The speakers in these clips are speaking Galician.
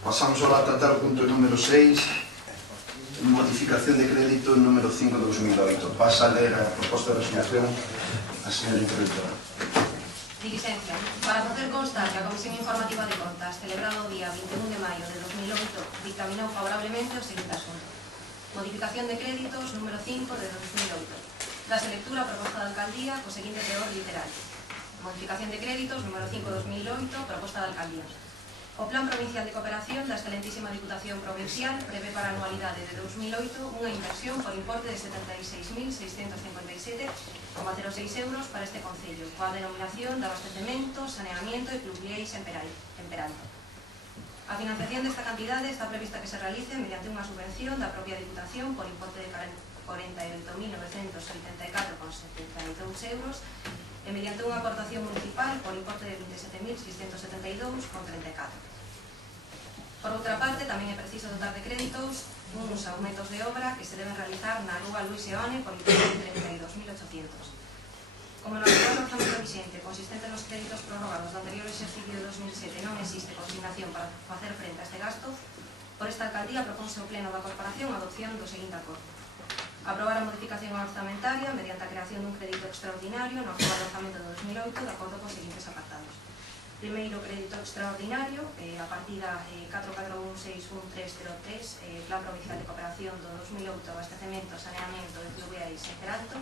Pasamos ahora a tratar o punto número 6, modificación de crédito número 5 de 2008. Pasa a ler a proposta de resolución a señora interventora. Diligencia. Para facer constar que a Comisión Informativa de Contas, celebrado o día 21 de maio de 2008, dictaminou favorablemente o seguinte asunto. Modificación de créditos número 5 de 2008. Dase lectura a proposta da Alcaldía co seguinte teor literal. Modificación de créditos número 5 de 2008, proposta da Alcaldía. O Plan Provincial de Cooperación da excelentísima Diputación Provincial prevé para a anualidade de 2008 unha inversión por importe de 76.657,06 euros para este concello, coa denominación de abastecemento, saneamiento e pluviais en Peralta. A financiación desta cantidade está prevista que se realice mediante unha subvención da propia Diputación por importe de 48.984,72 euros e mediante unha aportación municipal por importe de 27.672,34. Por outra parte, tamén é preciso dotar de créditos uns aumentos de obra que se deben realizar na rúa Luis Seone por importe de 32.800. Como no actual orzamento vigente consistente nos créditos prorrogados do anterior exercicio de 2007 non existe consignación para facer frente a este gasto, por esta alcaldía proponse o Pleno da Corporación a adopción do seguinte acordo. Aprobar a modificación orzamentaria mediante a creación dun crédito extraordinario no actual orzamento de 2008 de acordo cos seguintes apartados. Primeiro, crédito extraordinario, a partida 44161.303, Plan Provincial de Cooperación do 2008, abastecemento, saneamento de pluviais en Peralta,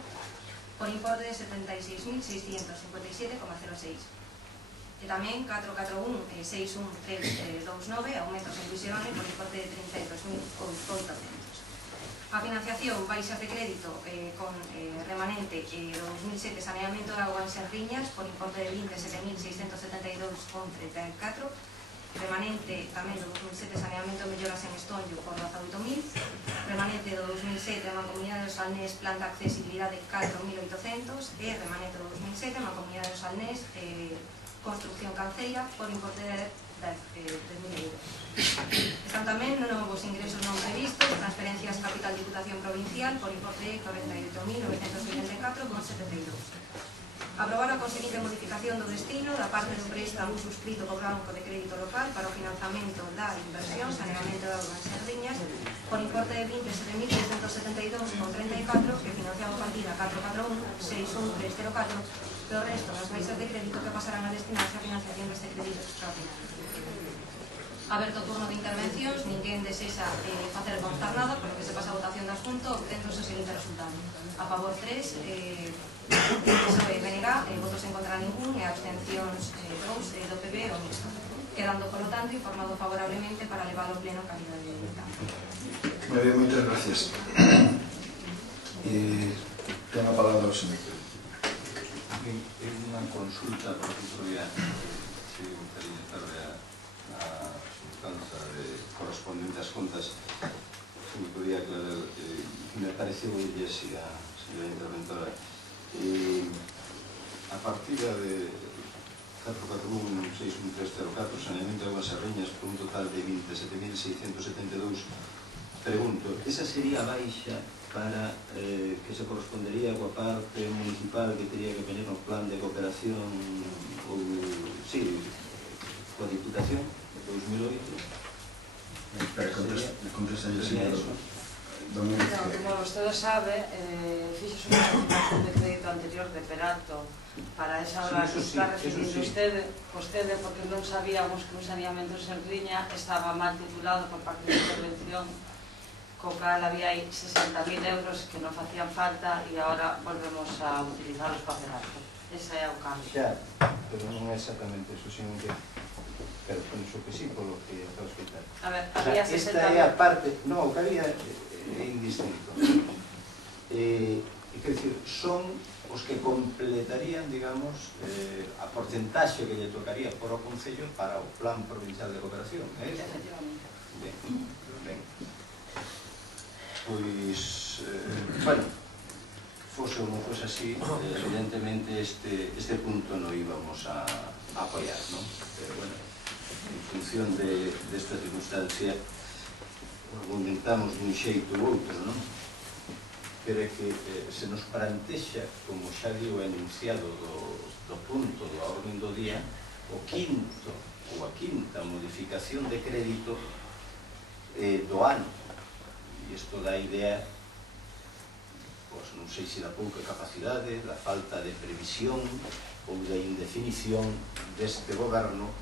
por importe de 76.657,06. E tamén 44161.329, aumentos en Luis Seone, por importe de 32.800. A financiación baixas de crédito con remanente do 2007 saneamento de auga en Serriñas por importe de 27.672,34, remanente tamén do 2007 saneamento de melloras en Estonllo por 18.000, remanente do 2007 Mancomunidade dos Salnés plan de accesibilidade 4.800 e remanente do 2007 Mancomunidade dos Salnés construcción Canceira por importe de 10.000 euros. Están tamén novos ingresos non previstos, transferencias capital Diputación Provincial por importe de 48.984,72. Aprobar a conseguinte modificación do destino da parte do préstamo suscrito co Banco de Crédito Local para o financiamento da inversión saneamento de auga en Serriñas por importe de 27.672,34 que financiaba a partida 441.61304 do resto das baixas de crédito que pasarán a destinarse a financiación deste crédito extraordinario. Aberto o turno de intervencións, ninguén desexa facer constar nada, por lo que se pasa a votación do asunto, obténdose o seguinte resultado. A favor 3, PSOE e BNG, votos en contra ningún e abstencións 2 do PP o mixto. Quedando, por lo tanto, informado favorablemente para levar ao pleno a calidade de dictamen. Moi ben, moitas gracias. Ten a palabra o señor. En unha consulta por autoridad se gustaría darle a sustanza correspondente ás contas se me podía aclarar me pareceu ella si a señora interventora a partida de 441.61304 saneamento de aguas Serriñas por un total de 27.672 pregunto, esa sería baixa para que se correspondería coa parte municipal que teria que venir no plan de cooperación ou, sí, coa Diputación de 2008 sería eso. Como vostede sabe, fixos unha modificación de crédito anterior de Peralto para esa hora que está referindo vostede porque non sabíamos que un saneamento en Serriña estaba mal titulado por parte da intervención co cal había aí 60.000 euros que non facían falta e agora volvemos a utilizarlos para Peralto. Ese é o cambio. Xa, pero non é exactamente eso, sino que pero penso que sí, polo que acabo de explicar. A ver, había 60.000. Esta é a parte, non, o que había é indistinto. Quer dicir, son os que completarían, digamos, a porcentaxe que lle tocaría por o Concello para o Plan Provincial de Cooperación, é isto? Efectivamente. Ben. Pois, bueno, fose ou non fose así, evidentemente este punto non íbamos a apoiar, non? Pero, bueno, en función desta circunstancia, argumentamos dun xeito ou outro, non? Pero é que se nos plantexa, como xa digo, o enunciado do punto da orden do día, o quinto ou a quinta modificación de crédito do ano. E isto dá idea, pois non sei se da pouca capacidade, da falta de previsión ou da indefinición deste goberno,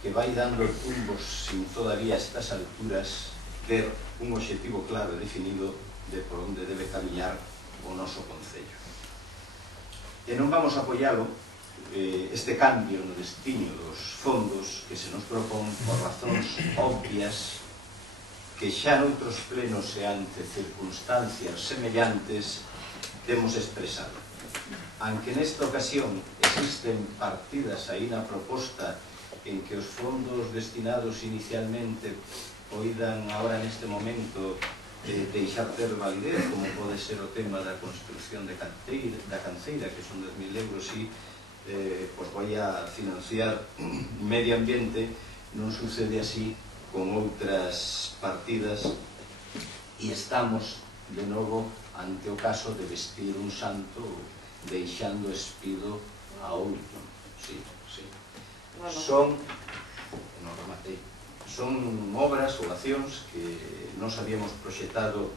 que vai dando tumbos sin todavía a estas alturas ter un obxectivo claro e definido de por onde debe camiñar o noso Concello. E non vamos a apoialo este cambio no destino dos fondos que se nos propón por razóns obvias que xa noutros plenos e ante circunstancias semellantes temos expresado. Aunque nesta ocasión existen partidas aí na proposta en que os fondos destinados inicialmente poidan agora neste momento deixar ter validez, como pode ser o tema da construcción da canceira, que son 10.000 euros, e pois vai a financiar medio ambiente. Non sucede así con outras partidas e estamos de novo ante o caso de vestir un santo deixando espido a outro. Sí. Son obras ou accións que nos habíamos proxetado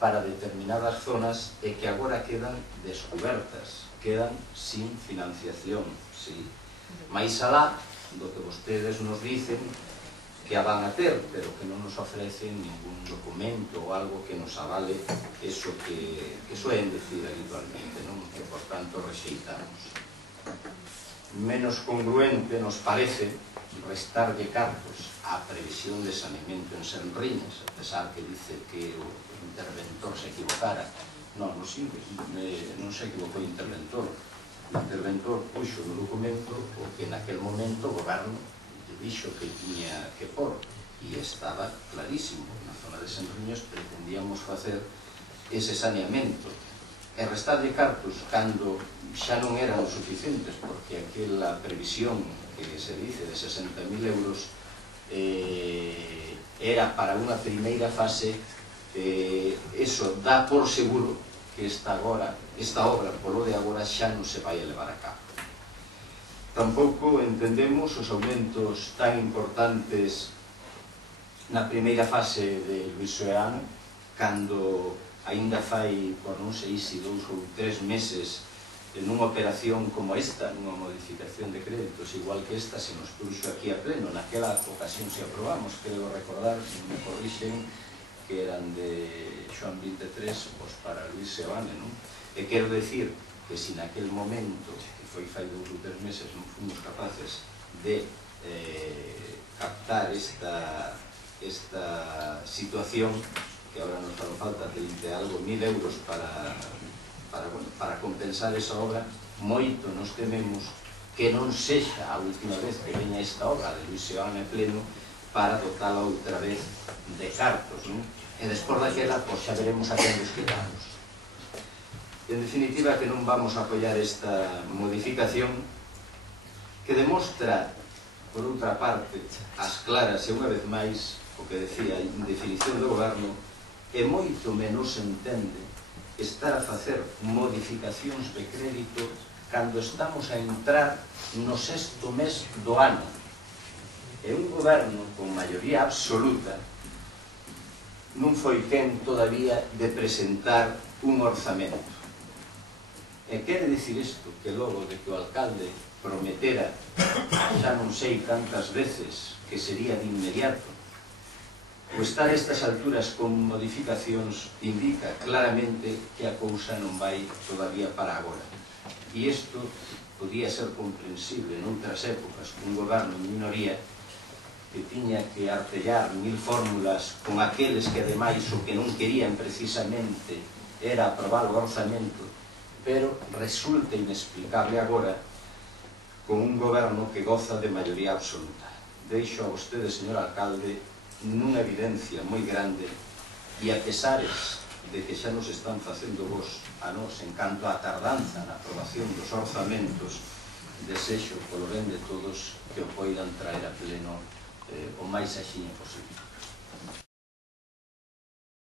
para determinadas zonas e que agora quedan descubertas, quedan sin financiación, sí. Mais alá do que vostedes nos dicen que a van a ter, pero que non nos ofrecen ningún documento ou algo que nos avale eso que suelen decir habitualmente, non? Que, por tanto, rexeitamos. Menos congruente nos parece restarlle cartos á previsión de saneamento en Senriñas, a pesar que dice que o interventor se equivocara. Non se equivocou o interventor. O interventor puxo no documento o que naquel momento o goberno dixo que tiña que pôr, e estaba clarísimo. Na zona de Senriñas pretendíamos facer ese saneamento e restarlle cartos cando xa non eran os suficientes, porque aquela previsión que se dice de 60.000 euros era para unha primeira fase. Eso dá por seguro que esta obra polo de agora xa non se vai a levar a cabo. Tampouco entendemos os aumentos tan importantes na primeira fase de Luis Seoane, cando aínda fai, por non sei se 2 ou 3 meses, nunha operación como esta, nunha modificación de créditos igual que esta, se nos puxo aquí a pleno. Naquela ocasión se aprobamos, creo recordar, se me corrixen, que eran de Xoan 23 para Luis Seoane, non? E quero decir que se naquel momento, que foi fai 2 ou 3 meses, non fomos capaces de captar esta situación, que agora nos fan falta 30 e algo mil euros para compensar esa obra, moito nos tememos que non sexa a última vez que veña esta obra de Luis Seoane pleno para dotala outra vez de cartos, non? E despois daquela, pois xa veremos a quen nos quedamos. En definitiva, que non vamos a apoiar esta modificación que demostra, por outra parte, as claras e unha vez máis o que decía a indefinición do goberno, e moito menos entende estar a facer modificacións de crédito cando estamos a entrar no 6º mes do ano. E un goberno con maioría absoluta non foi quen todavía de presentar un orzamento. E quere dicir isto que logo de que o alcalde prometera xa non sei cantas veces que sería de inmediato, o estar a estas alturas con modificacións indica claramente que a cousa non vai todavía para agora. E isto podía ser comprensible noutras épocas, un goberno en minoría que tiña que artellar 1000 fórmulas con aqueles que ademais o que non querían precisamente era aprobar o orzamento, pero resulta inexplicable agora con un goberno que goza de maioría absoluta. Deixo a vostede, señor alcalde, nunha evidencia moi grande, e a pesares de que xa nos están facendo vos a nos en canto a tardanza na aprobación dos orzamentos, desexo polo ben de todos que o poidan traer a pleno o máis axiño posible.